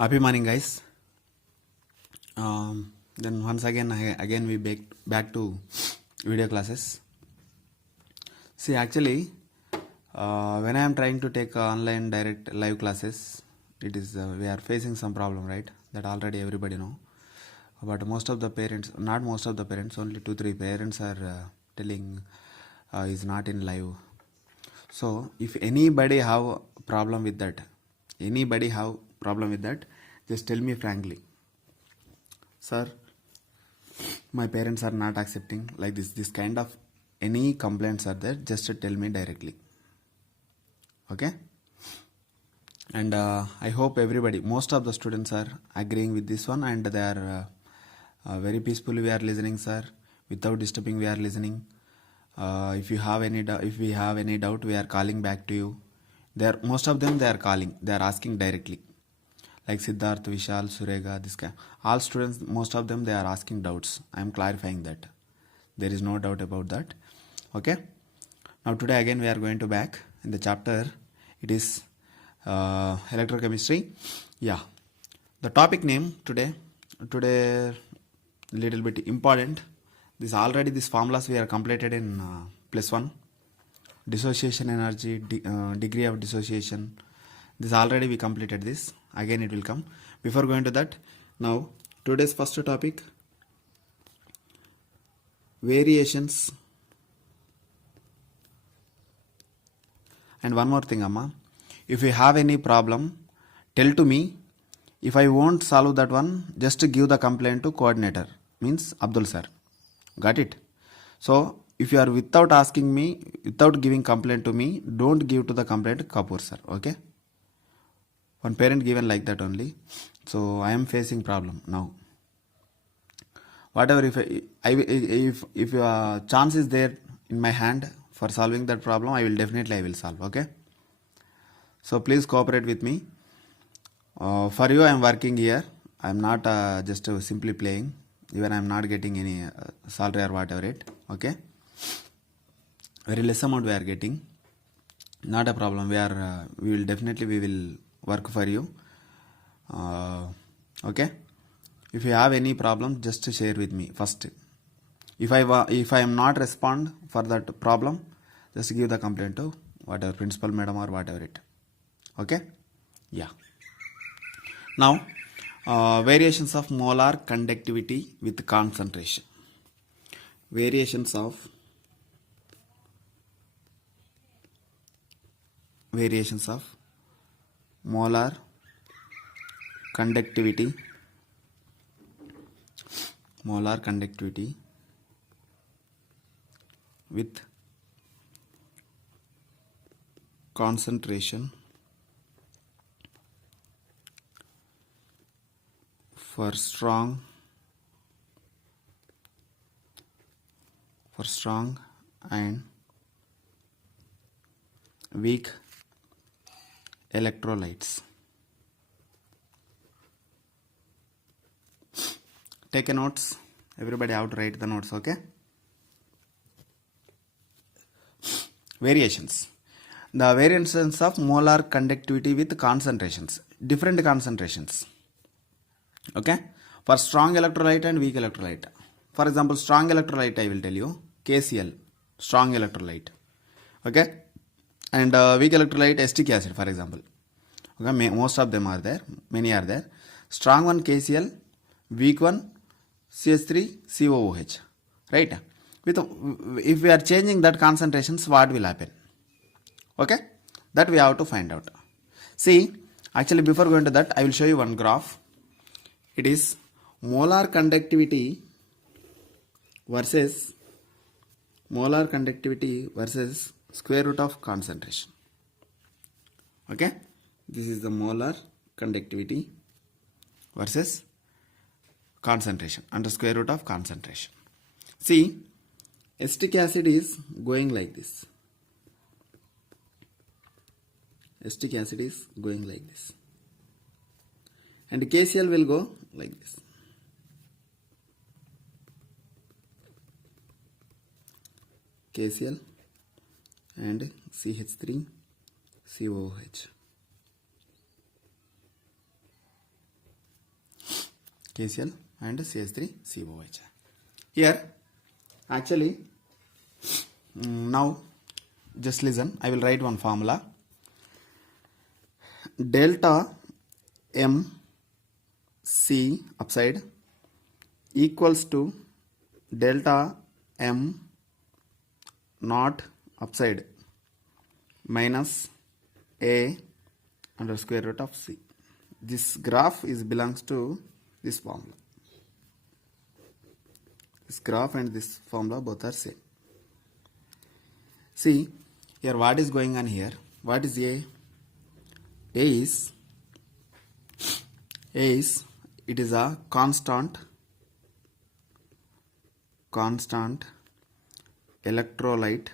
Happy morning, guys. Then once again, we back to video classes. See, actually, when I am trying to take online direct live classes, it is we are facing some problem, right? That already everybody know. But most of the parents, not most of the parents, only 2-3 parents are telling is not in live. So if anybody have problem with that, just tell me frankly, sir, my parents are not accepting like this kind of any complaints are there, just tell me directly. Okay. And I hope everybody, most of the students are agreeing with this one, and they are very peacefully we are listening, sir, without disturbing we are listening. If you have any if we have any doubt, we are calling back to you. Most of them, they are calling, they are asking directly, like Siddharth, Vishal, Surega, this guy, all students, most of them, they are asking doubts. I am clarifying that there is no doubt about that. Okay. Now today again we are going to back in the chapter. It is electrochemistry. Yeah, the topic name today little bit important. This already this formulas we are completed in +1. Dissociation energy, degree of dissociation, this already we completed this. Again it will come. Before going to that, now today's first topic, variations. And one more thing, Amma, if you have any problem, tell to me. If I won't solve that one, just give the complaint to coordinator, means Abdul sir. Got it? So if you are without asking me, without giving complaint to me, don't give to the complaint Kapoor sir. Okay? One parent given like that only. So I am facing problem now. Whatever, if chance is there in my hand for solving that problem, I will solve. Okay? So please cooperate with me. For you, I am working here. I am not just simply playing. Even I am not getting any salary or whatever it. Okay? Very less amount we are getting. Not a problem. We will work for you. Okay? If you have any problem, just share with me first. If I am not respond for that problem, just give the complaint to whatever principal madam or whatever it. Okay? Yeah. Now, variations of molar conductivity with concentration. Variations of molar conductivity with concentration for strong and weak electrolytes. Take a notes. Everybody out, write the notes. Okay? Variations. The variations of molar conductivity with concentrations. Different concentrations. Okay? For strong electrolyte and weak electrolyte. For example, strong electrolyte, I will tell you, KCl, strong electrolyte. Okay? And weak electrolyte, acetic acid, for example. Okay? Most of them are there. Many are there. Strong one, KCl. Weak one, CH3COOH. Right? If we are changing that concentrations, what will happen? Okay? That we have to find out. See, actually before going to that, I will show you one graph. It is molar conductivity versus square root of concentration. Okay? This is the molar conductivity versus concentration under square root of concentration. See, acetic acid is going like this. Acetic acid is going like this. And KCl will go like this. KCl and CH3COOH. KCl and CH3COOH. Here actually now just listen, I will write one formula. Delta M C upside equals to delta M naught upside minus A under square root of C. This graph is belongs to this formula. This graph and this formula both are same. See here what is going on here. What is A? A is it is a constant electrolyte.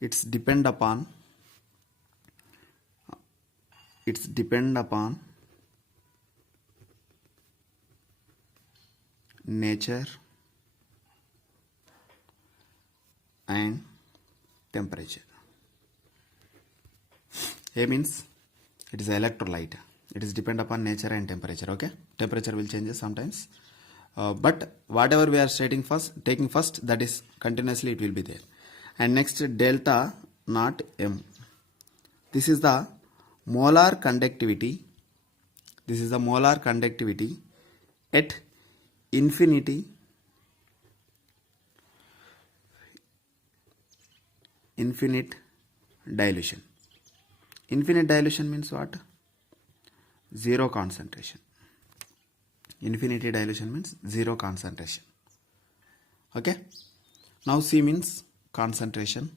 It's depend upon nature and temperature. A means it is an electrolyte. It is depend upon nature and temperature. Okay, temperature will change sometimes, but whatever we are taking first, that is continuously it will be there. And next delta naught M. This is the molar conductivity. This is the molar conductivity at infinite dilution. Infinite dilution means what? Zero concentration. Infinity dilution means zero concentration. Okay. Now C means concentration,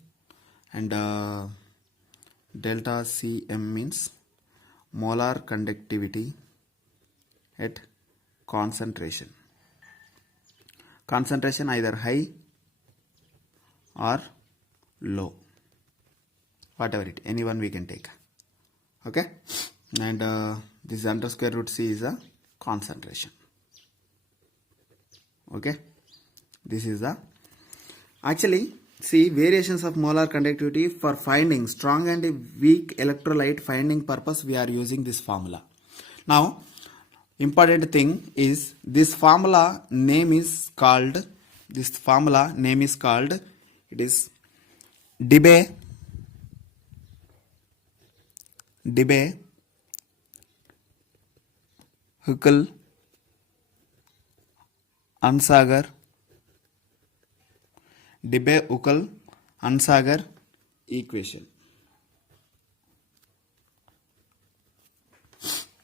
and delta Cm means molar conductivity at concentration. Concentration either high or low, whatever it, anyone we can take. Okay, and this under square root C is a concentration. Okay, this is the actually see variations of molar conductivity for finding strong and weak electrolyte finding purpose. We are using this formula. Now important thing is this formula name is called it is Debye-Huckel-Ansager equation.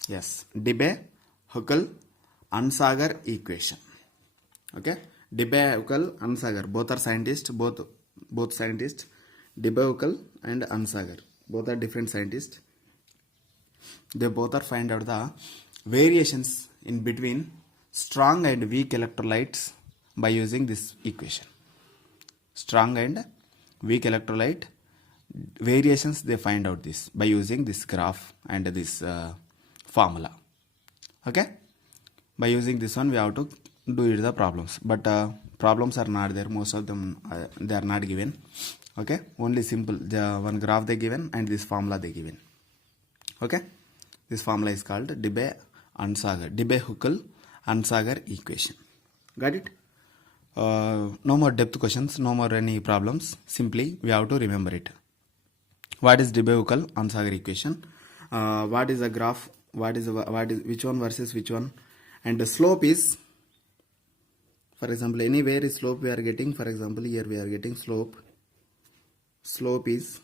Yes, Debye-Huckel-Ansager equation. Okay, Debye-Huckel-Ansager, both are scientists, both scientists. Debye-Huckel and Ansager, both are different scientists. They both are find out the variations in between strong and weak electrolytes by using this equation. Strong and weak electrolyte variations, they find out this by using this graph and this formula. Okay, by using this one we have to do it the problems, but problems are not there. Most of them they are not given. Okay, only simple one graph they given and this formula they given. Okay, this formula is called Debye-Huckel-Ansager equation. Got it? No more depth questions, no more any problems. Simply we have to remember it. What is Debye-Huckel-Ansager equation? What is the graph? What is which one versus which one? And the slope is, for example, anywhere is slope we are getting. For example, here we are getting slope. Slope is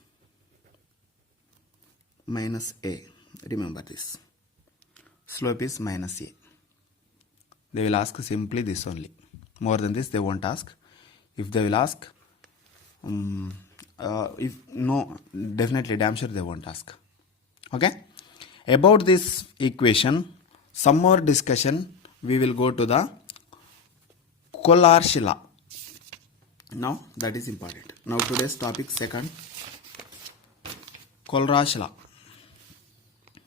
minus A. Remember this. Slope is minus A. They will ask simply this only. More than this they won't ask. If they will ask, if no, definitely damn sure they won't ask. Okay. About this equation, some more discussion. We will go to the Cauchy's law. Now that is important. Now today's topic second, Cauchy's law.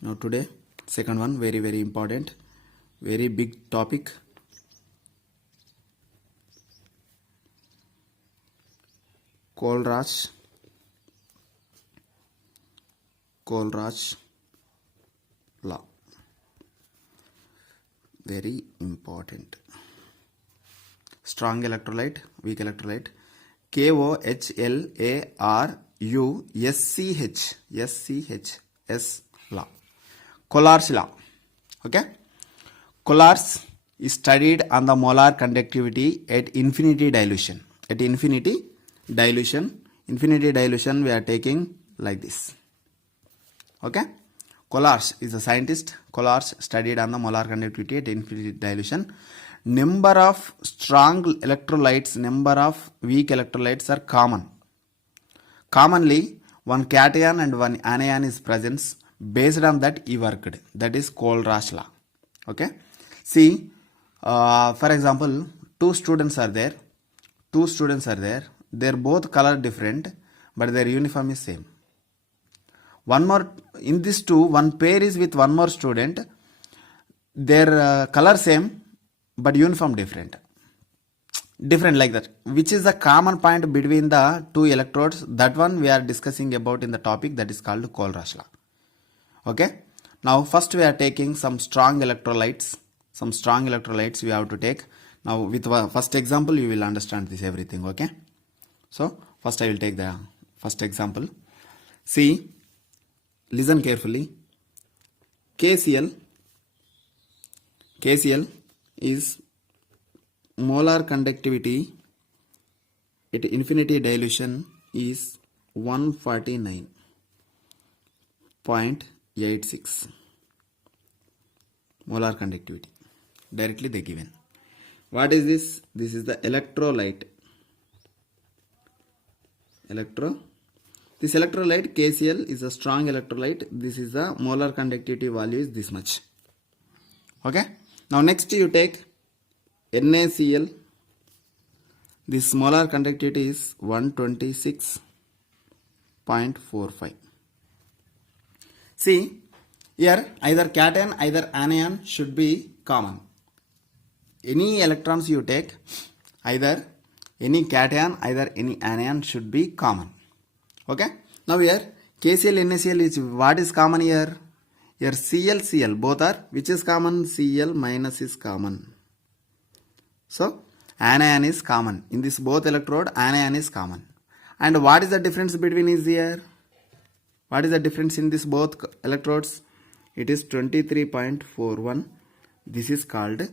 Now today second one, very very important, very big topic. Cauchy's law. very important. Strong electrolyte, weak electrolyte. KOHLARUSCH law. Collard's law. Okay. Collard's is studied on the molar conductivity at infinity dilution. At infinity dilution we are taking like this. Okay. Collard's is a scientist. Collard's studied on the molar conductivity at infinity dilution. Number of strong electrolytes, number of weak electrolytes are common. Commonly, one cation and one anion is present. Based on that, he worked. That is Collard's law. Okay. See, for example, two students are there. They're both color different, but their uniform is same. One more in this two, one pair is with one more student. Their color same, but uniform different like that. Which is the common point between the two electrodes? That one we are discussing about in the topic that is called Collard's law. Okay. Now first we are taking some strong electrolytes we have to take. Now with first example you will understand this everything. Okay. So first I will take the first example. See, listen carefully. KCl is molar conductivity at infinity dilution is 149.86 molar conductivity. Directly they given. What is this? This is the electrolyte. This electrolyte KCl is a strong electrolyte. This is the molar conductivity value is this much. Okay. Now next you take NaCl. This molar conductivity is 126.45. See, here either cation either anion should be common. Any electrons you take, either any cation either any anion should be common. Okay. Now here KCl NaCl is what is common here? Here Cl both are, which is common? Cl minus is common. So anion is common. In this both electrode anion is common. And what is the difference between is here? What is the difference in this both electrodes? It is 23.41. This is called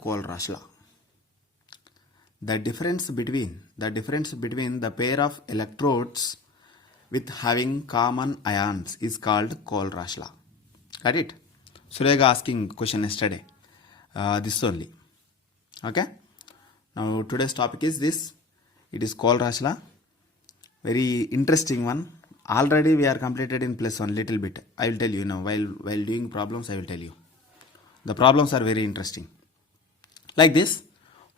Collard's law. The difference between the pair of electrodes with having common ions is called Collard's law. Got it? Surega asking question yesterday. This only. Okay. Now today's topic is this. It is Collard's law. Very interesting one. Already we are completed in +1 little bit. I will tell you now. While doing problems, I will tell you. The problems are very interesting. Like this.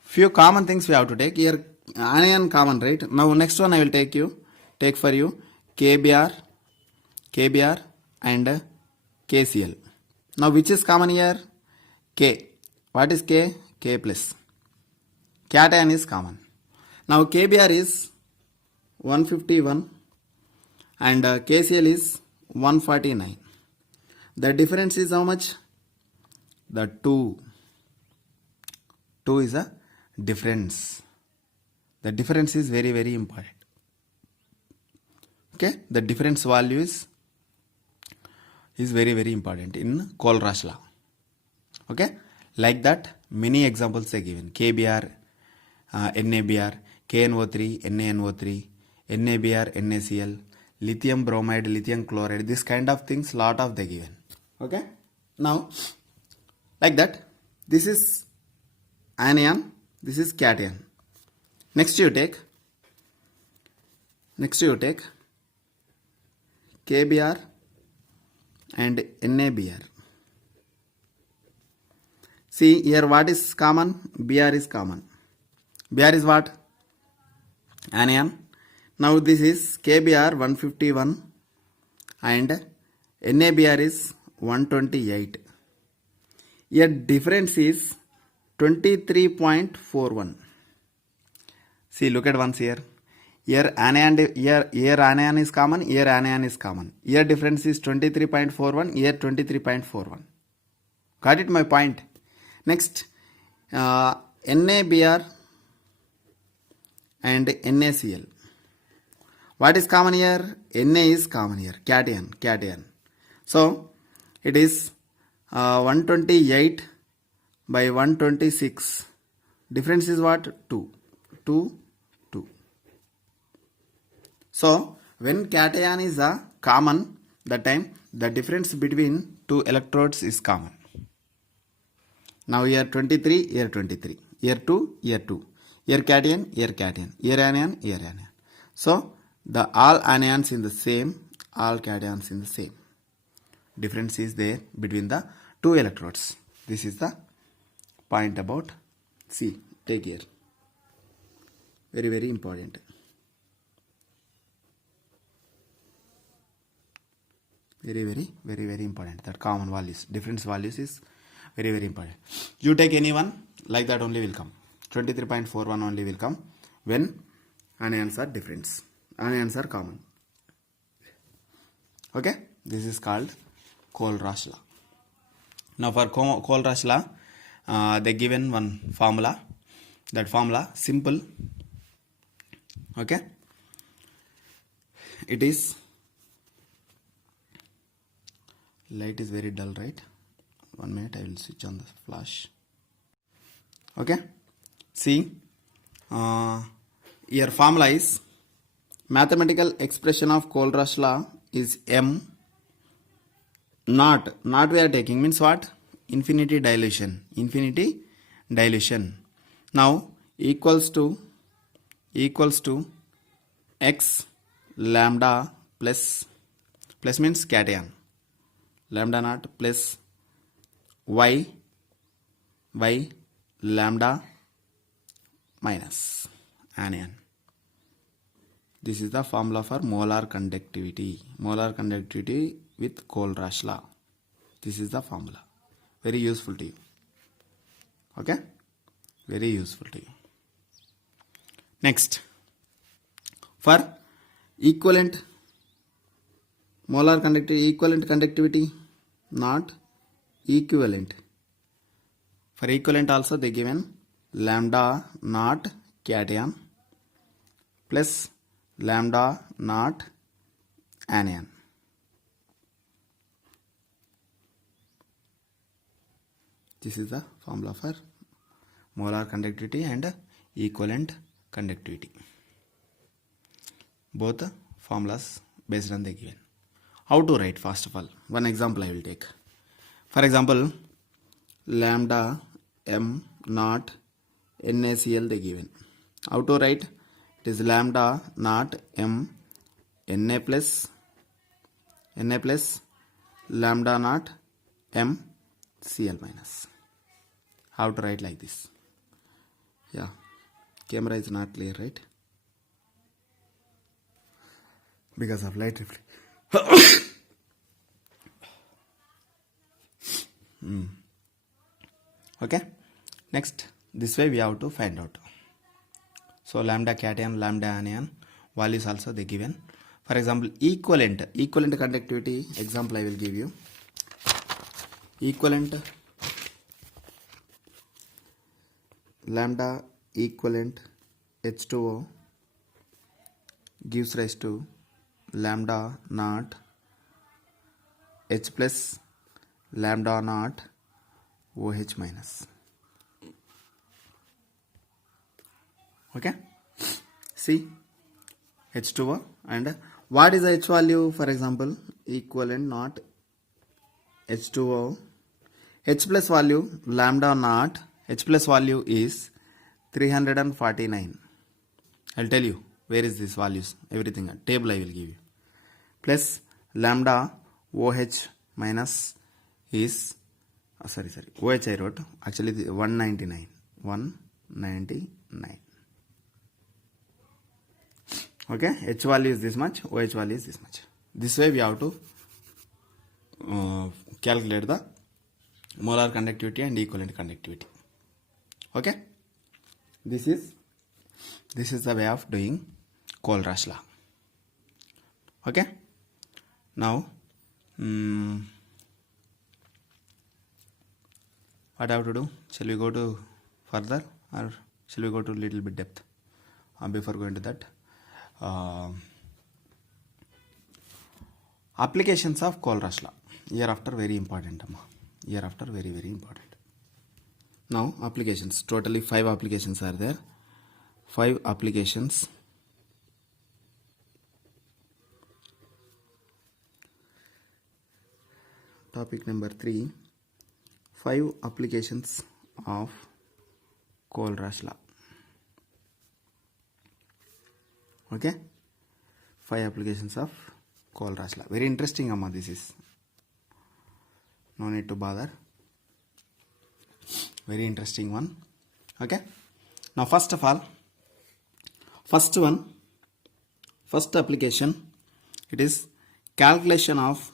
Few common things we have to take. Here anion common, right? Now next one I will take for you KBr and KCl. Now which is common here? K. What is K? K plus. Cation is common. Now KBr is 151 and KCl is 149. The difference is how much? The 2. 2 is a difference. The difference is very, very important. Okay, the difference value is very, very important in Collard's law. Okay, like that many examples are given. KBr, NABr, KNO3, NaNO3, NABr, NaCl, lithium bromide, lithium chloride. This kind of things lot of they given. Okay, now like that this is anion, this is cation. Next you take KBr and NaBr. See here what is common? Br is common. Br is what? Anion. Now this is KBr 151 and NaBr is 128. Here difference is 23.41. See, look at once here. Here anion is common, here anion is common. Here difference is 23.41, here 23.41. Got it my point? Next, NaBr and NaCl. What is common here? Na is common here, cation. So it is 128 by 126. Difference is what? 2. 2, 2. So when cation is a common, that time the difference between two electrodes is common. Now here 23, here 23. Here 2, here 2. Here cation, here cation. Here anion, here anion. So the all anions in the same, all cations in the same. Difference is there between the two electrodes. This is the point about C. Take care. Very, very important. Very, very important. That common values, difference values is very, very important. You take any one, like that only will come. 23.41 only will come when anions are difference. Anions are common. Okay? This is called Kohlrausch law. Now for Kohlrausch law, they given one formula. That formula simple. Okay? It is, light is very dull, right? 1 minute, I will switch on the flash. Okay? See, your formula is, mathematical expression of Kohlrausch law is M not we are taking means what? Infinity dilution. Now equals to x lambda plus means cation, lambda naught plus y lambda minus anion. This is the formula for molar conductivity. Molar conductivity with Kohlrausch law. This is the formula. Very useful to you. Okay? Very useful to you. Next. For equivalent molar conductivity, equivalent conductivity, not equivalent. For equivalent also they given lambda naught cation plus lambda naught anion. This is the formula for molar conductivity and equivalent conductivity. Both formulas based on the given. How to write? First of all, one example I will take. For example, lambda m naught NaCl they given. How to write? It is lambda naught m Na plus lambda naught m Cl minus. How to write like this? Yeah, camera is not clear, right? Because of light reflection. Okay, next this way we have to find out. So lambda cation, lambda anion values also they given. For example, equivalent conductivity example I will give you. Equivalent lambda equivalent H2O gives rise to lambda naught H plus lambda naught OH minus. Okay, see H2O, and what is the H value? For example, equivalent naught H2O, H plus value lambda naught, H plus value is 349. I'll tell you where is this values, everything, a table I will give you. Plus lambda OH minus is, OH I wrote, actually 199. Okay, H value is this much, OH value is this much. This way we have to calculate the molar conductivity and equivalent conductivity. Okay, this is the way of doing Kohlrausch law. Okay, now What I have to do? Shall we go to further or shall we go to little bit depth? Before going to that, applications of Kohlrausch law. Hereafter very important, amma. Hereafter very important. Now applications. Totally 5 applications are there. 5 applications. Topic number 3. 5 applications of Kohlrausch law. Okay, 5 applications of Kohlrausch law. Very interesting, amma. This is no need to bother. Very interesting one. Okay, now first of all, first application, it is calculation of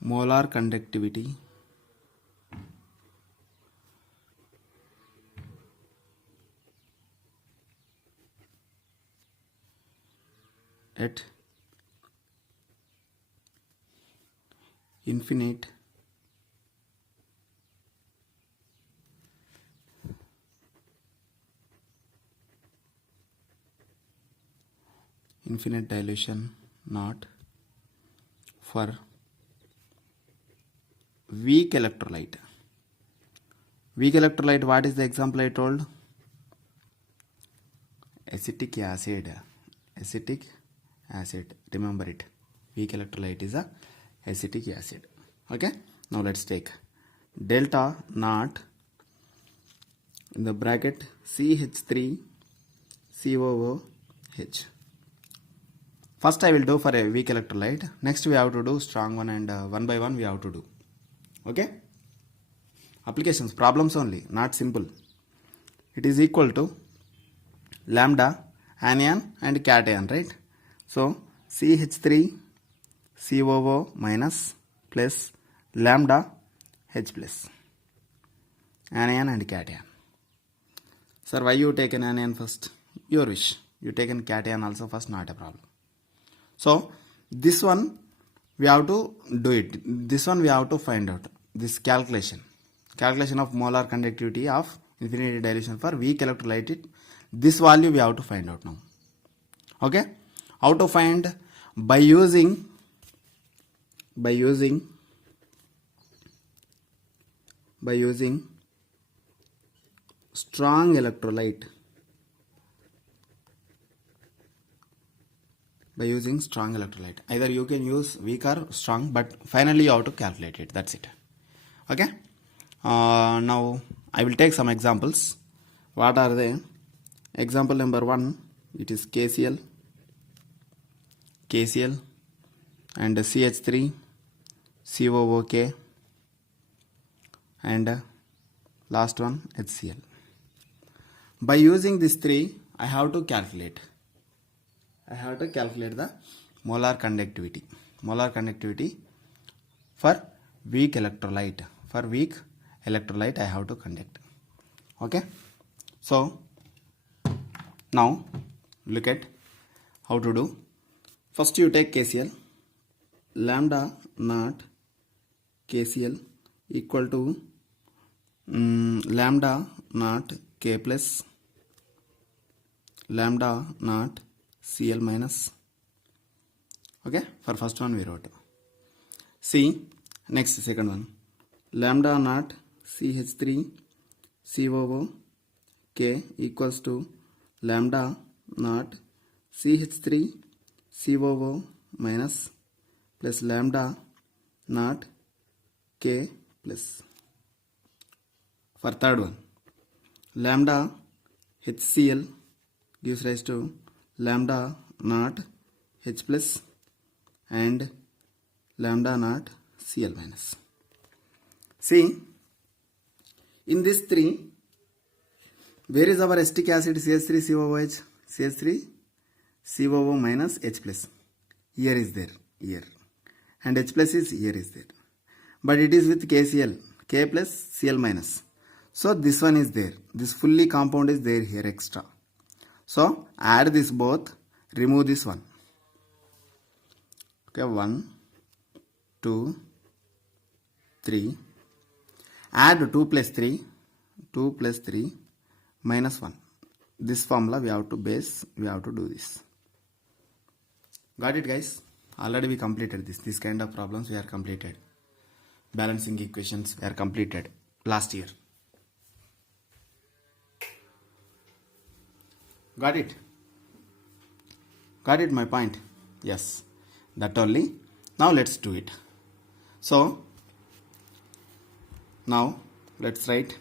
molar conductivity at infinite dilution not for weak electrolyte. Weak electrolyte, what is the example I told? Acetic acid. Remember it. Weak electrolyte is a acetic acid. Okay, now let's take delta naught in the bracket CH3 COOH. First I will do for a weak electrolyte. Next we have to do strong one, and one by one we have to do. Okay, applications, problems only, not simple. It is equal to lambda anion and cation, right? So CH3 COO minus plus lambda H plus anion and cation. Sir, why you take an anion first? Your wish. You take an cation also first, not a problem. So this one we have to do it. This one we have to find out. This calculation of molar conductivity of infinity dilution for weak electrolyte. This value we have to find out now. Okay, how to find? By using strong electrolyte. Either you can use weak or strong, but finally you have to calculate it. That's it. Okay, now I will take some examples. What are they? Example number 1, it is KCl and CH3 COOK, and last one HCl. By using these 3, I have to calculate the molar conductivity for weak electrolyte. I have to conduct. Okay, so now look at how to do. First you take KCl. Lambda naught KCl equal to lambda naught K plus lambda naught Cl minus. Okay, for first one we wrote. See, next second one. Lambda naught CH3 COO K equals to lambda naught CH3 COO minus plus lambda naught K plus. For third one, lambda HCl gives rise to lambda naught H plus and lambda naught Cl minus. See, in this 3, where is our acetic acid? CH3 COOH, CH3 COO minus H plus. Here is there, here, and H plus is here is there, but it is with KCl, K plus Cl minus. So this one is there, this fully compound is there here extra. So add this both, remove this one. Okay, 1, 2, 3. Add 2 plus 3, 2 plus 3 minus 1. This formula we have to do this. Got it, guys? Already we completed this kind of problems we are completed. Balancing equations we are completed last year. Got it? Got it, my point? Yes, that only. Now let's do it. So now let's write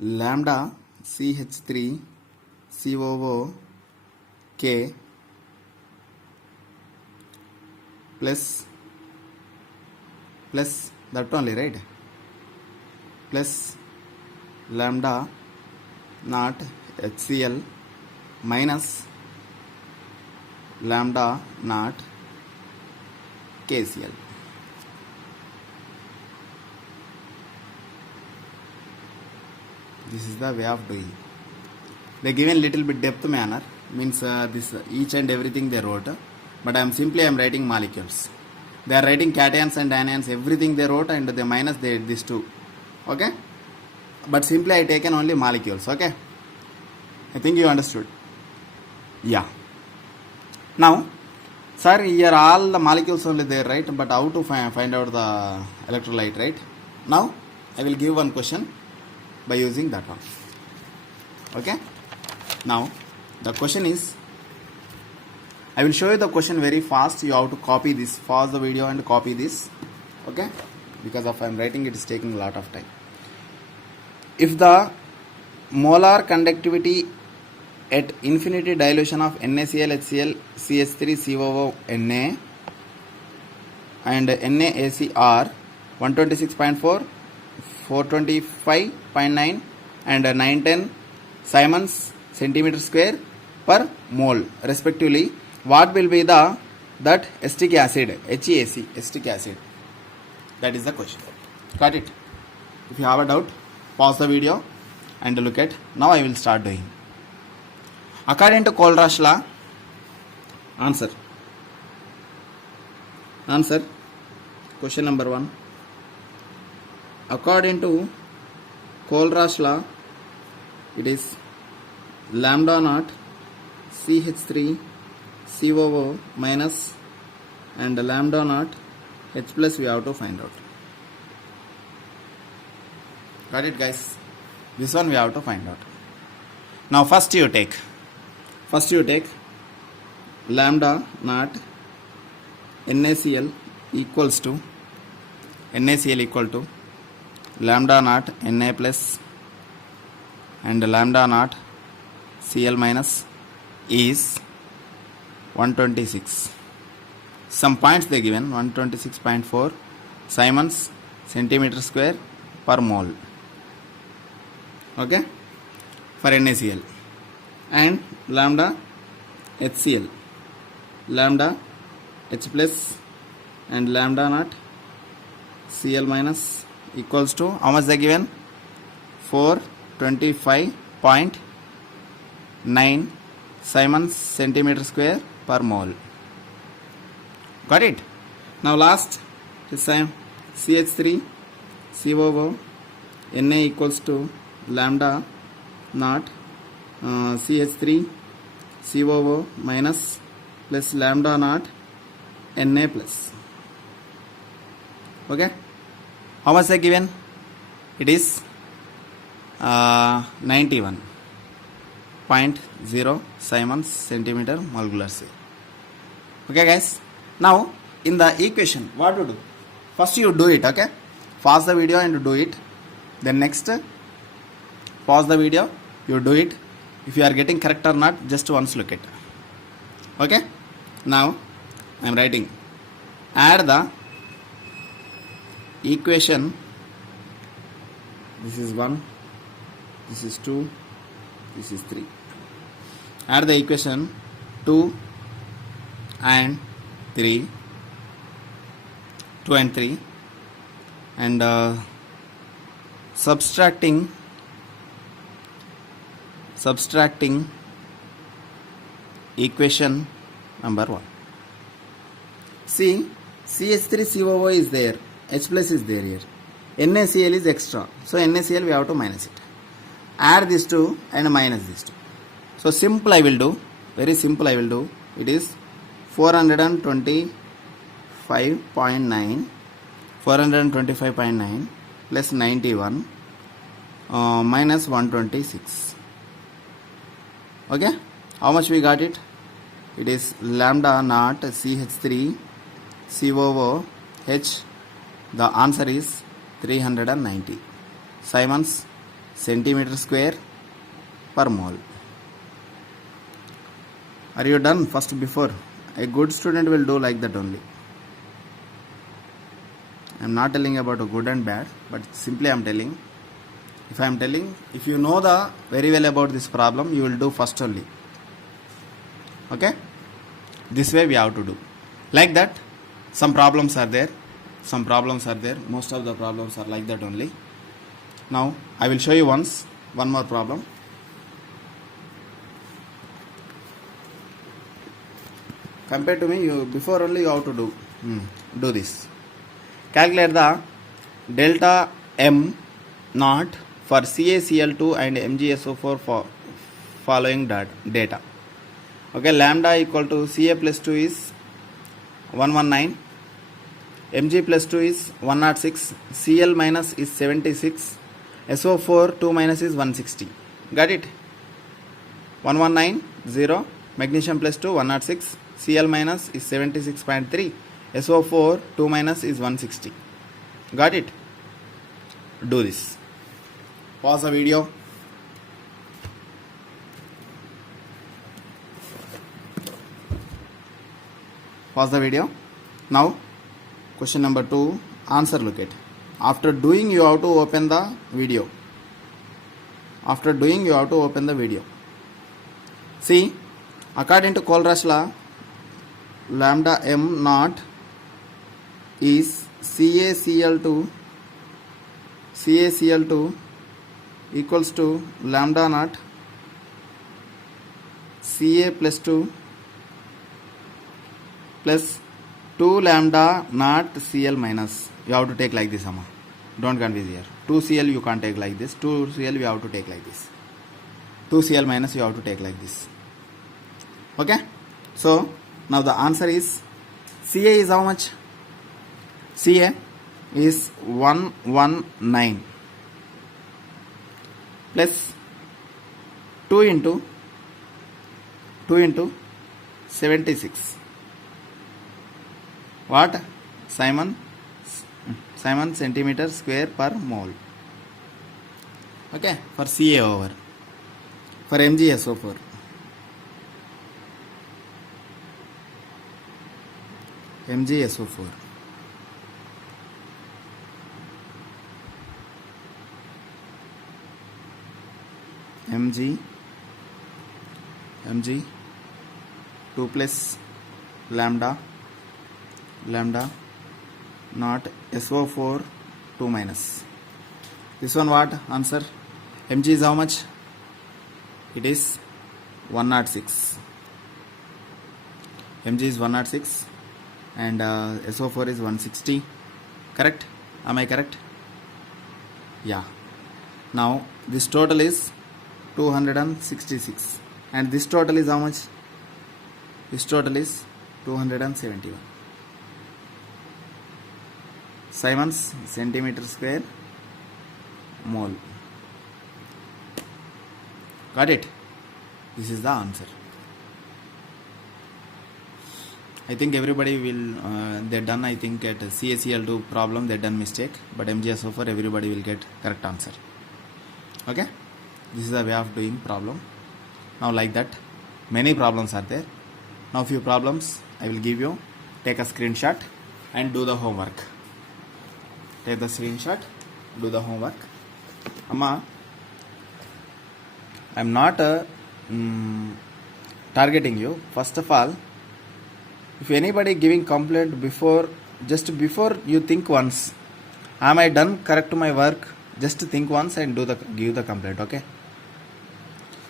lambda CH3 COO K plus that only, right? Plus lambda naught HCl minus lambda naught KCl. This is the way of doing. They given little bit depth manner, means this each and everything they wrote, but I am writing molecules. They are writing cations and anions, everything they wrote, and they minus this two. Okay, but simply I taken only molecules. Okay, I think you understood. Yeah. Now, sir, here all the molecules only there, right? But how to find out the electrolyte, right? Now I will give one question by using that one. Okay, now the question is, I will show you the question very fast. You have to copy this, pause the video and copy this. Okay, because of I am writing, it is taking a lot of time. If the molar conductivity at infinity dilution of NaCl, HCl, CH3, COO, Na and NaAC are 126.4, 425.9 and 910 Siemens centimeter square per mole respectively, what will be the that acetic acid, HEAC, acetic acid? That is the question. Got it? If you have a doubt, pause the video and look at. Now I will start doing. According to Kohlrausch law, answer. Question number 1. According to Kohlrausch law, it is lambda naught CH3 COO minus and lambda naught H plus we have to find out. Got it, guys? This one we have to find out. Now first you take lambda naught NaCl equal to lambda naught Na plus and lambda naught Cl minus is 126. Some points they given, 126.4 Siemens centimeter square per mole. Okay, for NaCl, and lambda HCl, lambda H plus and lambda naught Cl minus equals to how much they given? 425.9 Siemens centimeter square per mole. Got it? Now last, the same CH3 COO Na equals to lambda naught CH3 COO minus plus lambda naught Na plus. Okay, how much they given? It is 91.0 Siemens centimeter molecular C. Okay, guys? Now in the equation, what to do? First you do it. Okay, pause the video and do it. Then next, pause the video, you do it. If you are getting correct or not, just once look at. Okay, now I am writing, add the equation. This is 1, this is 2, this is 3. Add the equation 2 and 3, 2 and 3, and subtracting equation number 1. See, CH3COO is there, H plus is there here. NaCl is extra, so NaCl we have to minus it. Add these two and minus these two. So simple I will do, very simple I will do. It is 425.9 plus 91 minus 126. Okay, how much we got it? It is lambda naught CH3 COO H. The answer is 390 Siemens centimeter square per mole. Are you done? First, before, a good student will do like that only. I am not telling about a good and bad, but simply I am telling. If I am telling, if you know the very well about this problem, you will do first only. Okay, this way we have to do like that. Some problems are there, most of the problems are like that only. Now I will show you one more problem. Compared to me, you before only you have to do this. Calculate the delta M naught for CaCl2 and MgSO4 for following data. Okay, lambda equal to Ca plus 2 is 119, Mg plus 2 is 106, Cl minus is 76, SO4 2 minus is 160. Got it? 119, 0, magnesium plus 2, 106, Cl minus is 76.3, SO4 2 minus is 160. Got it? Do this. Pause the video. Pause the video. Now, question number 2, answer look at. After doing, you have to open the video. See, according to Kohlrausch law, lambda M naught is CaCl2 equals to lambda naught Ca plus 2 plus 2 lambda naught Cl minus. You have to take like this, Amma. Don't confuse here. 2Cl you can't take like this. 2Cl you have to take like this. 2Cl minus you have to take like this. Okay? So, now the answer is, Ca is how much? Ca is 119 plus 2 into 76. What? Simon centimeter square per mole. Okay, for Ca over. For MgSO4. MgSO4. Mg 2 plus lambda not SO4 2 minus. This one what? Answer. Mg is how much? It is 106. Mg is 106 and SO4 is 160. Correct? Am I correct? Yeah. Now this total is 266 and this total is how much? This total is 271. Siemens centimeter square mole. Got it? This is the answer. I think everybody will, they done, I think at CaCl2 problem they done mistake, but MgSO4 everybody will get correct answer. Okay? This is the way of doing problem. Now like that, many problems are there. Now few problems I will give you. Take a screenshot and do the homework. Take the screenshot, do the homework. Amma, I am not targeting you. First of all, if anybody giving complaint just before you think once, am I done correct my work? Just think once and give the complaint. Okay.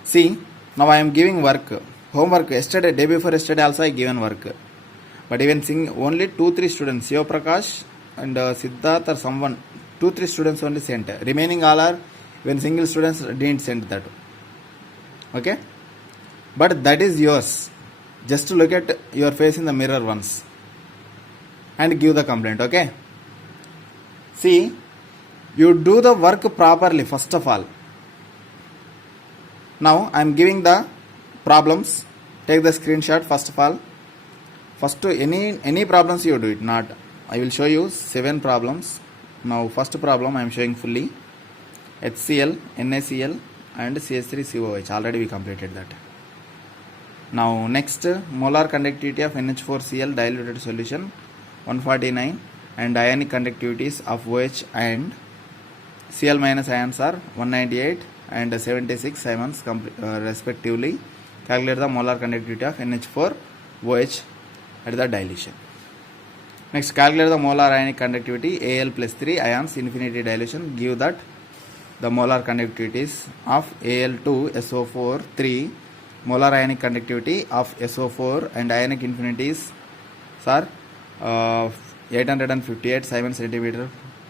See, now I am giving work, homework. Yesterday, day before yesterday also I given work. But even only 2-3 students, Shiva Prakash and Siddharth or someone, 2-3 students only sent. Remaining all are when single students didn't send that. Okay, but that is yours. Just to look at your face in the mirror once and give the complaint. Okay, see, you do the work properly first of all. Now I am giving the problems. Take the screenshot first of all. First to any problems you do it. Not, I will show you 7 problems. Now first problem I am showing fully. HCl, NaCl and CH3COH. Already we completed that. Now next, molar conductivity of NH4Cl diluted solution 149 and ionic conductivities of OH and Cl minus ions are 198 and 76 siemens respectively. Calculate the molar conductivity of NH4OH at the dilution. Next, calculate the molar ionic conductivity Al plus 3 ions infinity dilution. Give that the molar conductivities of Al2SO4 3, molar ionic conductivity of SO4 and ionic infinities are 858 Siemens centimeter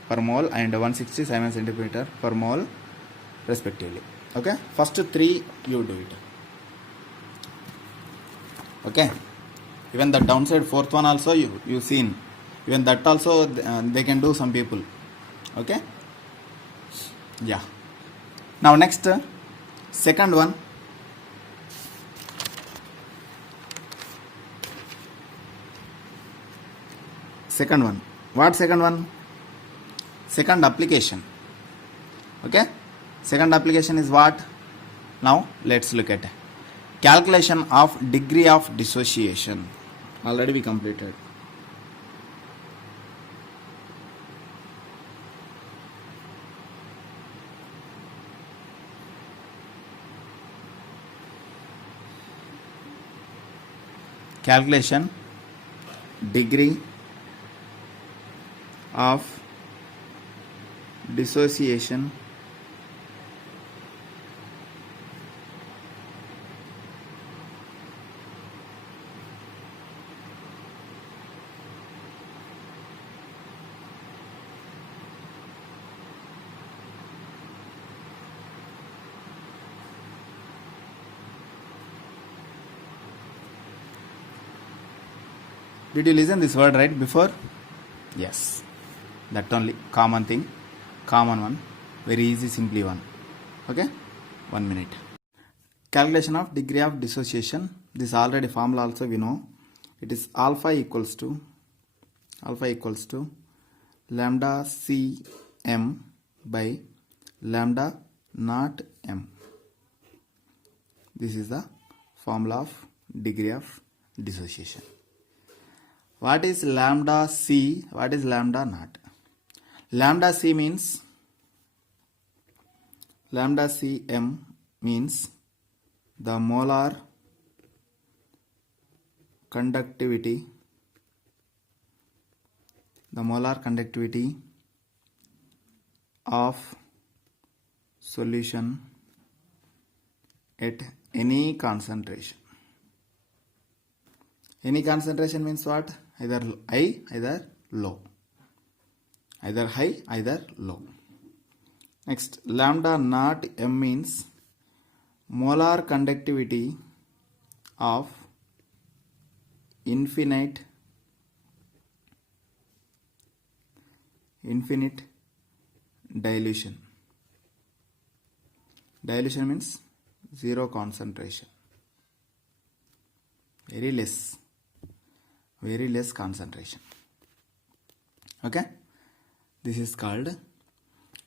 per mole and 160 Siemens centimeter per mole respectively. Okay, first 3 you do it. Okay, even the downside 4th one also you seen, even that also they can do some people. Okay, yeah. Now next, second one. Second one. What second one? Second application. Okay. Second application is what? Now let's look at calculation of degree of dissociation. Already we completed. Calculation degree of dissociation Did you listen this word right before? Yes. That only common thing, common one, very easy, simply one. Okay, 1 minute. Calculation of degree of dissociation. This already formula also we know. It is alpha equals to lambda cm by lambda naught m. This is the formula of degree of dissociation. What is lambda c? What is lambda naught? Lambda c means, lambda cm means the molar conductivity of solution at any concentration. Any concentration means what? Either high, either low. Either high, either low. Next, lambda naught m means molar conductivity of infinite dilution. Dilution means zero concentration. Very less concentration. Okay, this is called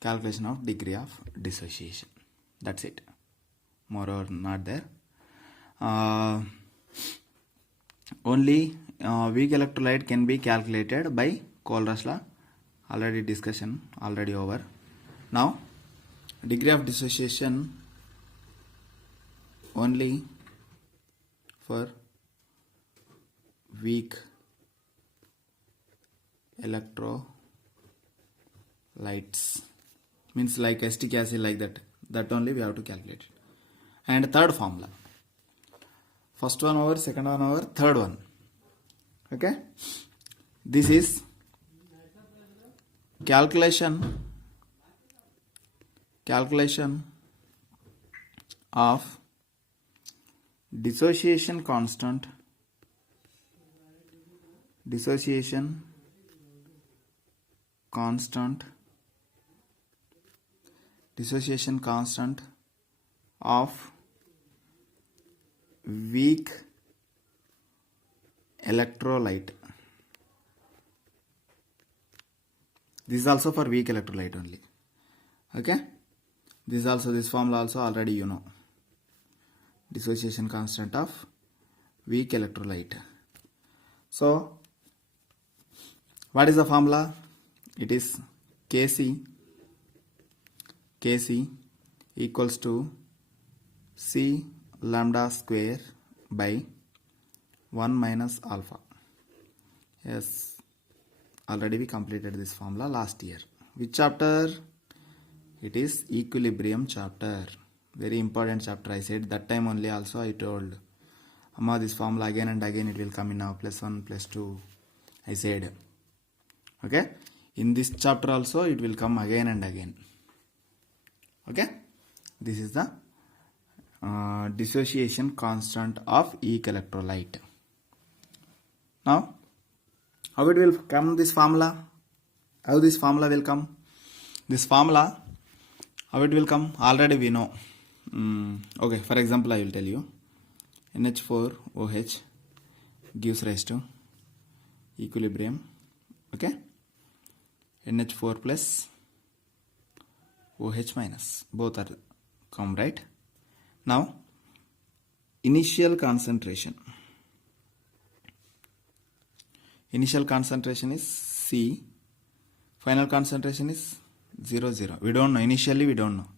calculation of degree of dissociation. That's it, more or not there. Only weak electrolyte can be calculated by Kohlrausch law. Already discussion already over. Now degree of dissociation only for weak electrolytes, means like acetic acid, like that only we have to calculate it. And third formula, first one over, second one over, third one. Okay, this is calculation of dissociation constant of weak electrolyte. This is also for weak electrolyte only. Okay, this formula also already you know. Dissociation constant of weak electrolyte. So what is the formula? It is Kc equals to C lambda square by 1 minus alpha. Yes, already we completed this formula last year. Which chapter? It is equilibrium chapter. Very important chapter. I said that time only also I told Amma this formula again and again it will come in now, +1 +2 I said. Okay, in this chapter also it will come again and again. Okay, this is the dissociation constant of weak electrolyte. Now how it will come, this formula? How this formula will come? This formula, how it will come? Already we know. Okay, for example I will tell you. NH4OH gives rise to equilibrium. Okay, NH4 plus OH minus, both are come, right? Now initial concentration is C, final concentration is 0, 0. We don't know, initially we don't know.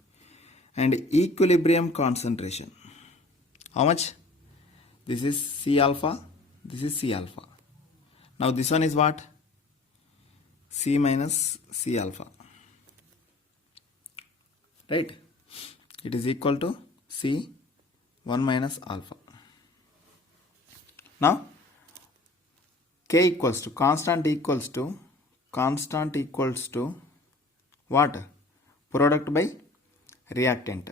And equilibrium concentration, how much? This is C alpha, this is C alpha. Now this one is what? C minus C alpha, right? It is equal to C 1 minus alpha. Now K equals to constant equals to what? Product by reactant.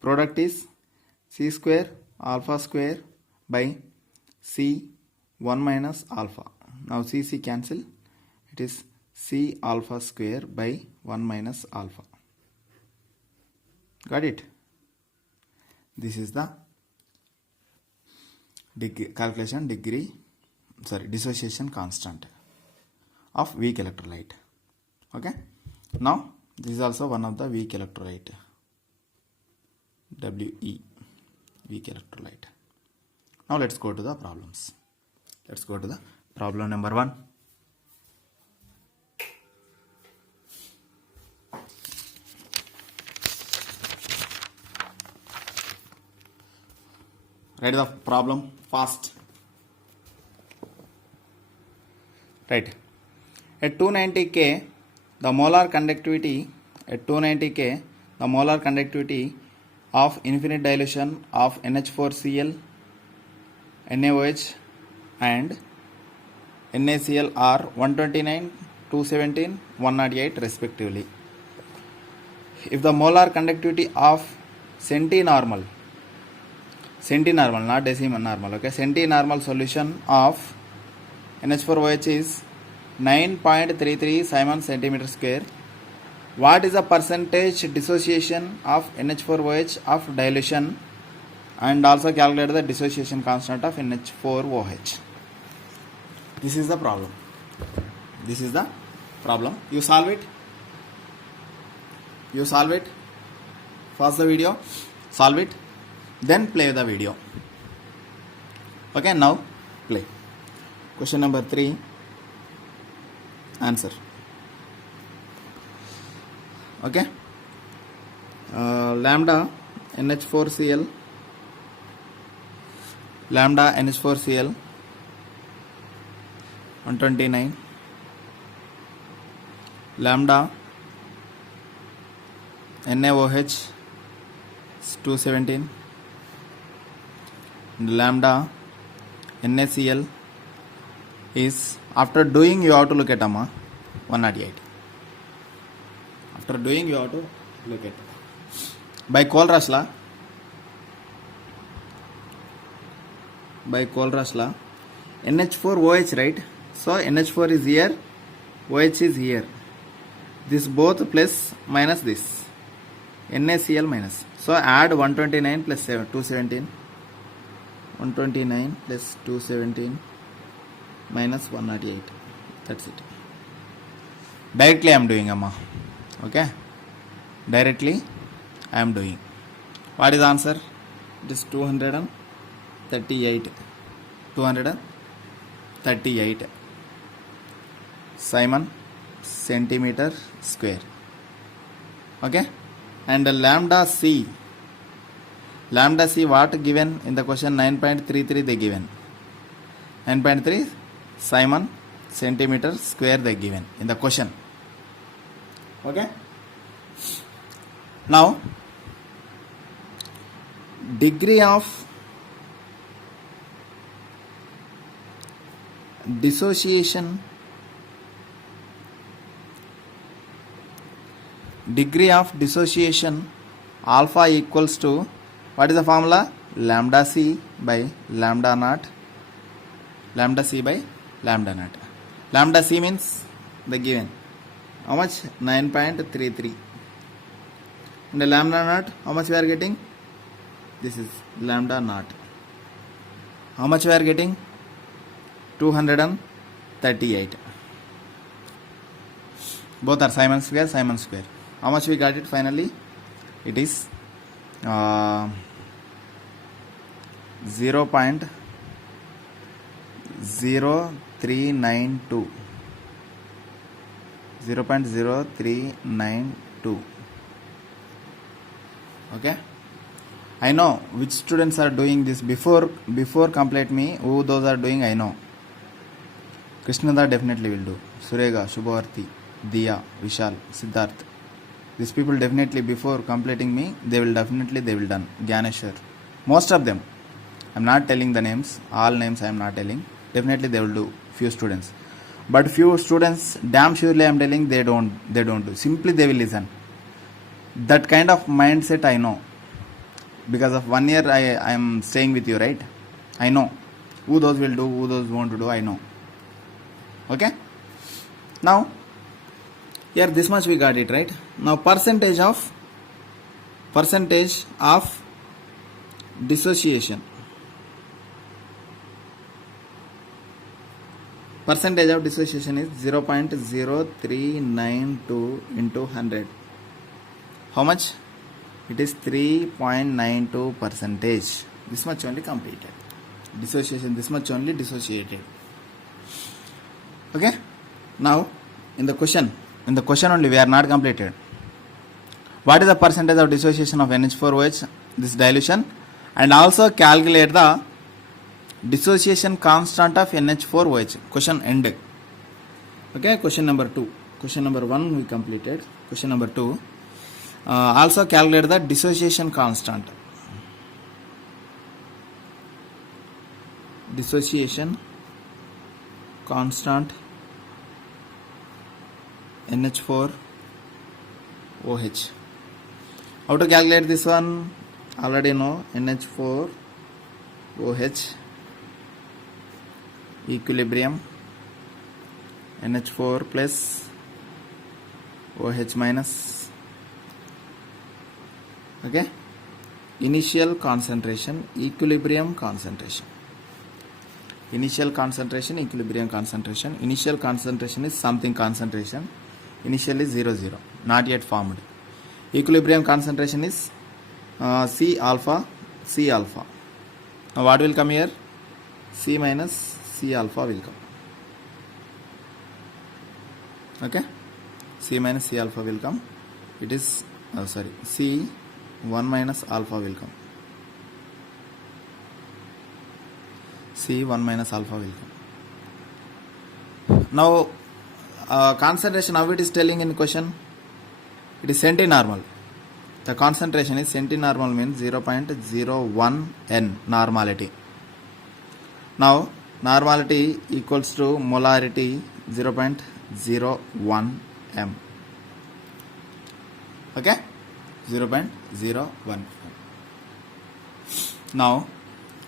Product is C square alpha square by C 1 minus alpha. Now C cancel. It is C alpha square by 1 minus alpha. Got it? This is the dissociation constant of weak electrolyte. Okay, now this is also one of the weak electrolyte, We, weak electrolyte. Now let's go to the problems. Let's go to the problem number 1. Write the problem fast. Right. At 290 K, the molar conductivity of infinite dilution of NH4Cl, NaOH and NaCl are 129, 217, 108 respectively. If the molar conductivity of centinormal, not decimal normal, okay, centinormal solution of NH4OH is 9.33 Simon centimeter square, what is the percentage dissociation of NH4OH of dilution, and also calculate the dissociation constant of NH4OH. This is the problem. You solve it. Pause the video, solve it, then play the video. Okay, now play. Question number 3, answer. Okay, lambda NH4Cl 129, lambda NaOH 217, lambda NaCl is after doing you have to look at amma 108. After doing you have to look at by Kohlrausch law. By Kohlrausch law, NH4 OH, right? So NH4 is here, OH is here. This both plus minus this NaCl minus. So add 129 plus 217. 129 plus 217 minus 108. That's it. Directly I am doing, amma. Okay. Directly I am doing. What is the answer? It is 238. 238 Simon centimeter square. Okay. And lambda C what given in the question? 9.33 they given. 9.3 Simon centimeter square they given in the question. Okay. Now degree of dissociation alpha equals to, what is the formula? Lambda C by lambda naught. Lambda C by lambda naught. Lambda C means the given. How much? 9.33. And the lambda naught, how much we are getting? This is lambda naught. How much we are getting? 238. Both are Simon square. How much we got it finally? It is 0.0392. 0.0392. Okay. I know which students are doing this before complete me. Who those are doing, I know. Krishnada definitely will do. Surega, Shubhavarti, Diya, Vishal, Siddharth. These people definitely before completing me, they will done. Gyaneshwar. Most of them. I am not telling the names. All names I am not telling. Definitely they will do. Few students. But few students, damn surely I am telling, they don't do. Simply they will listen. That kind of mindset I know. Because of 1 year I am staying with you, right? I know. Who those will do, who those won't do, I know. Okay. Now here this much we got it, right? Now percentage of dissociation. Percentage of dissociation is 0.0392 into 100. How much? It is 3.92 percentage. This much only completed. Dissociation, this much only dissociated. Okay. Now in the question only we are not completed. What is the percentage of dissociation of NH4OH, this dilution, and also calculate the dissociation constant of NH4OH. Question end. Okay. Question number 2. Question number 1 we completed. Question number 2. Also calculate the dissociation constant. Dissociation constant NH4OH. How to calculate this one? Already know. NH4OH equilibrium NH4 plus OH minus. Okay. Initial concentration, equilibrium concentration. Initial concentration, equilibrium concentration. Initial concentration is something concentration. Initial is 0, 0, not yet formed. Equilibrium concentration is C alpha. Now what will come here? C minus C alpha will come. Okay. C minus C alpha will come. It is C 1 minus alpha will come. C 1 minus alpha will come. Now concentration, how it is telling in question? It is centinormal. The concentration is centinormal, means 0.01 N normality. Now Normality equals to molarity 0.01 m. Okay, 0.01. Now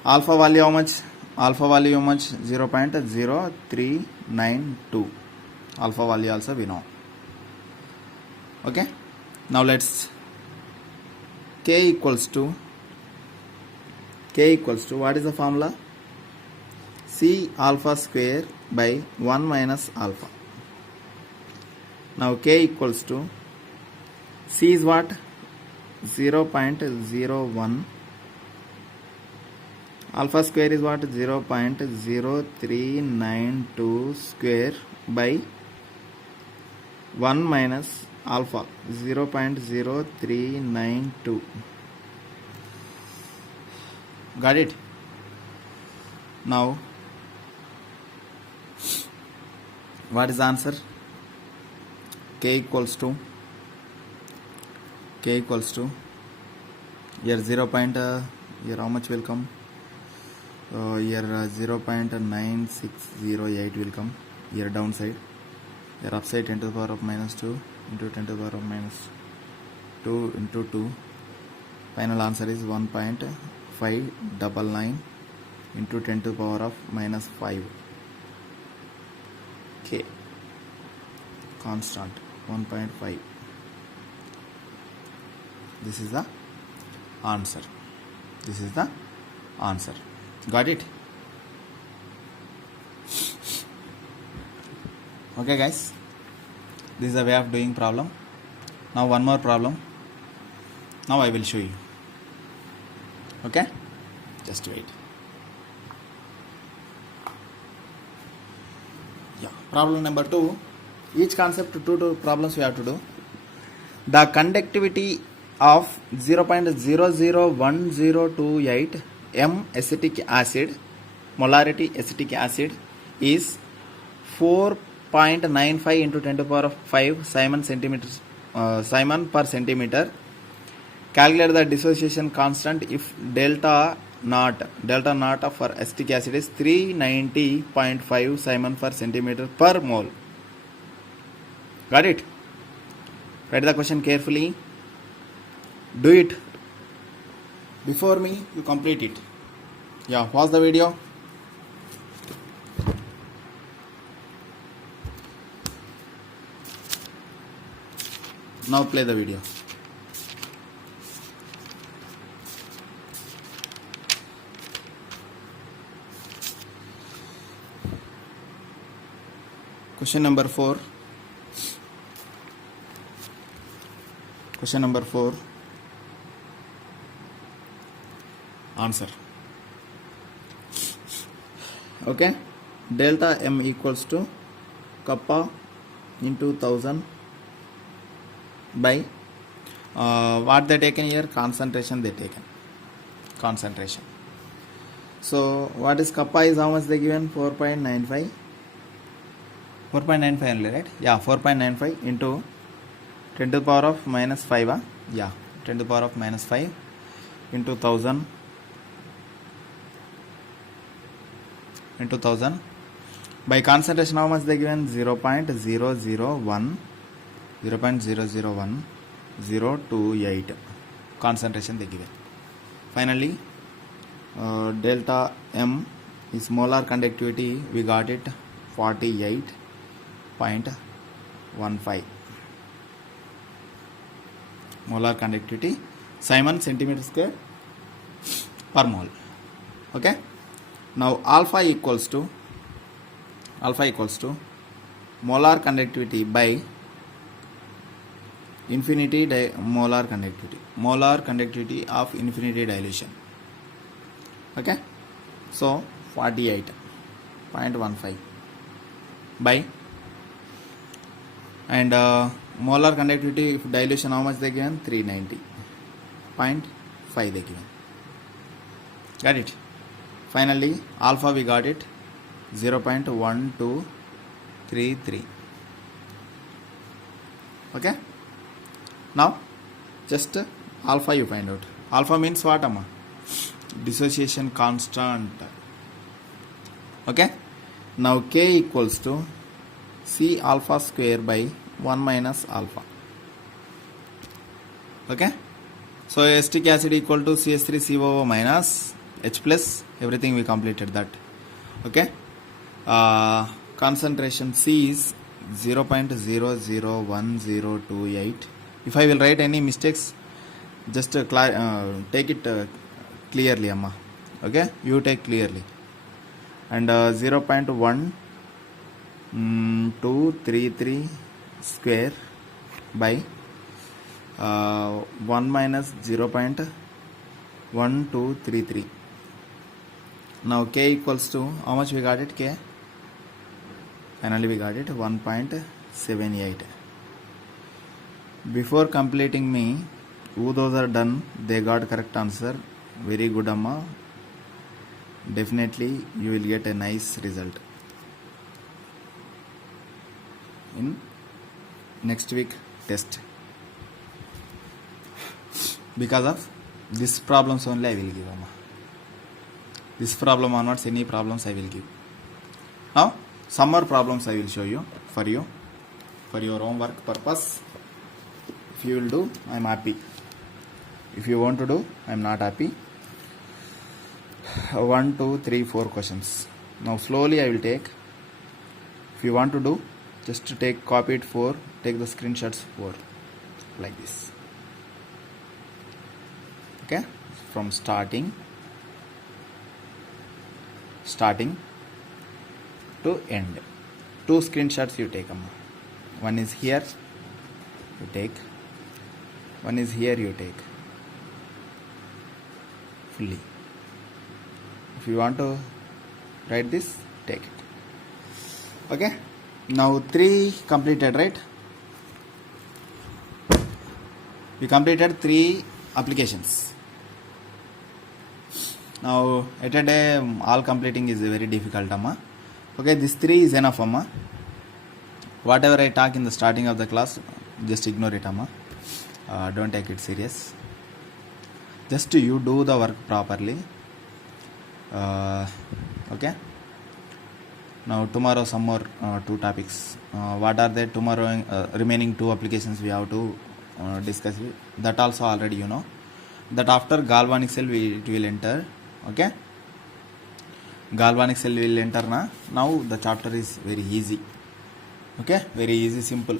alpha value how much? Alpha value how much? 0.0392. Alpha value also we know. Okay, now let's k equals to what is the formula? C alpha square by 1 minus alpha. Now k equals to C is what? 0.01. Alpha square is what? 0.0392 square by 1 minus alpha 0.0392. Got it? Now what is the answer? K equals to here 0. Here how much will come? Here 0.9608 will come. Here downside. Here upside 10 to the power of minus 2 into 10 to the power of minus 2 into 2. Final answer is 1.599 into 10 to the power of minus 5. K. Constant 1.5. This is the answer. Got it? Okay guys, this is the way of doing problem. Now one more problem. Now I will show you. Okay, just wait. Yeah, problem number 2. Each concept, two problems we have to do. The conductivity of 0.001028 m acetic acid, molarity acetic acid, is 4.95 into 10 to the power of 5 Simon per centimeter. Calculate the dissociation constant if delta naught for acetic acid is 390.5 Simon per centimeter per mole. Got it? Write the question carefully. Do it. Before me, you complete it. Yeah, pause the video. Now play the video. Question number 4. Answer. Okay, delta m equals to kappa into 1000 by what they taken here? Concentration they taken. Concentration. So what is kappa is how much they given? 4.95. 4.95 only, right? Yeah, 4.95 into 10 to the power of minus 5. Yeah, 10 to the power of minus 5 into 1000 into 1000 by concentration how much they given? 0.001028 concentration they given. Finally delta m is molar conductivity, we got it 48.15 molar conductivity Simon centimeter square per mole. Okay, now alpha equals to molar conductivity by molar conductivity of infinity dilution. Okay, so 48.15 by and molar conductivity if dilution how much they given? 390.5 they given. Got it? Finally alpha we got it 0.1233. Okay, now just alpha you find out. Alpha means what, amma? Dissociation constant. Okay, now k equals to c alpha square by 1 minus alpha. Okay, so acetic acid equal to CH3COO minus H plus, everything we completed that. Okay, concentration C is 0.001028. If I will write any mistakes, just take it clearly, amma. Okay, you take clearly. And 0.1233 square by 1 minus 0.1233. Now k equals to, how much we got it? K, finally we got it 1.78. Before completing me, who those are done, they got correct answer. Very good, amma. Definitely you will get a nice result in next week test. Because of this problems only I will give, amma. This problem onwards, any problems I will give. Now some more problems I will show you for your homework purpose. If you will do, I am happy. If you want to do, I am not happy. 1, 2, 3, 4 questions. Now slowly I will take. If you want to do, just to take, copy it 4, take the screenshots 4, like this. Okay, from starting to end. 2 screenshots you take, amma. One is here, you take. One is here, you take. Fully. If you want to write this, take it. Okay, now 3 completed, right? We completed 3 applications. Now at a day, all completing is very difficult, amma. Okay, this 3 is enough, amma. Whatever I talk in the starting of the class, just ignore it, amma. Don't take it serious. Just you do the work properly. Okay, now tomorrow some more 2 topics. What are they? Tomorrow remaining 2 applications we have to discuss. That also already you know. That after galvanic cell it will enter. Okay, galvanic cell will enter na. Now the chapter is very easy. Okay, very easy, simple,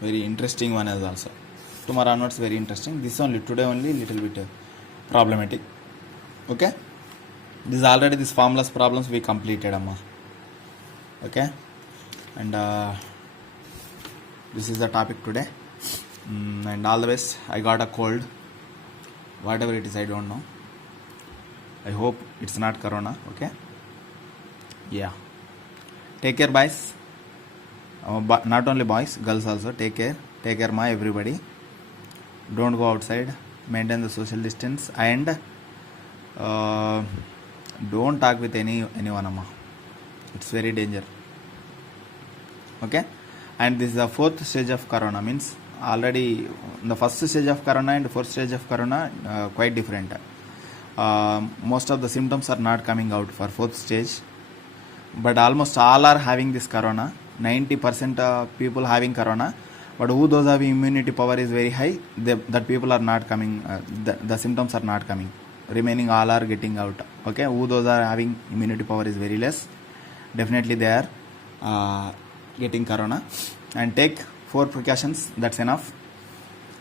very interesting one as also. Tomorrow onwards very interesting. This only, today only little bit problematic. Okay, this is already this formless problems we completed, amma. Okay, and this is the topic today. And all the best. I got a cold, whatever it is, I don't know. I hope it's not corona. Okay, yeah, take care, boys. Not only boys, girls also, take care, ma, everybody. Don't go outside, maintain the social distance, and don't talk with anyone, amma. It's very danger. Okay, and this is the 4th stage of corona, means already the first stage of corona and 4th stage of corona quite different. Most of the symptoms are not coming out for 4th stage, but almost all are having this corona. 90% of people having corona, but who those having immunity power is very high, that people are not coming, the symptoms are not coming. Remaining all are getting out. Okay, who those are having immunity power is very less, definitely they are getting corona. And take 4 precautions, that's enough.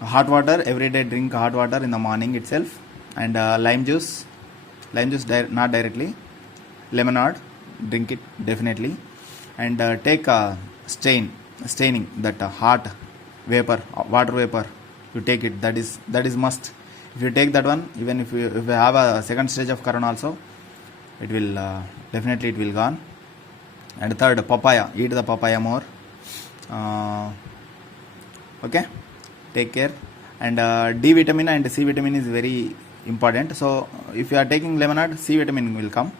Hot water, every day drink hot water in the morning itself. And lime juice not directly. Lemonade, drink it definitely. And take staining, that hot vapor, water vapor, you take it. That is must. If you take that one, even if you have a 2nd stage of corona also, it will definitely it will gone. And 3rd, papaya, eat the papaya more. Okay, take care. And D vitamin and C vitamin is very important. So if you are taking lemonade, C vitamin will come.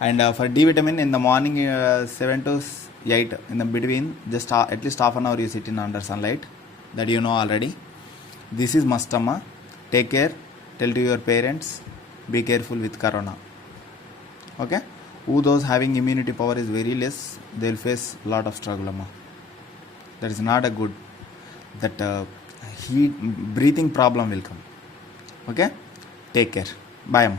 And for D vitamin in the morning 7 to 8, in the between, just at least half an hour you sit in under sunlight, that you know already. This is must, amma. Take care, tell to your parents, be careful with corona. Okay, who those having immunity power is very less, they'll face lot of struggle, amma. That is not a good, that heat breathing problem will come. Okay, take care, bye, amma.